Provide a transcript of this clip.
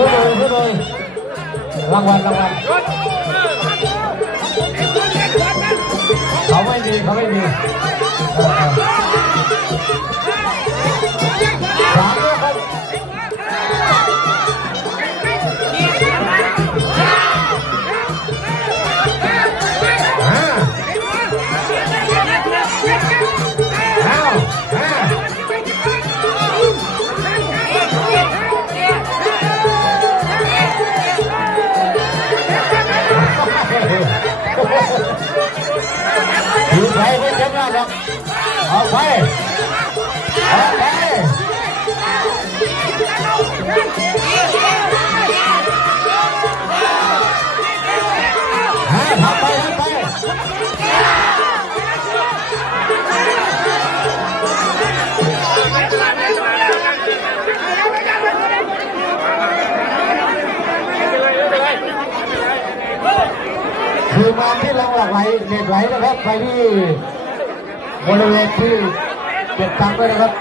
ขึ้นเลยรางวัลเขาไม่มี3ด้วยอยู่ไปไม่เจ็บแล้วหรอกเอาไปทำไปคือมาที่เราไหลเหล็กไหลนะครับไปที่บริเวณที่เก็บตังค์ด้วยนะครับ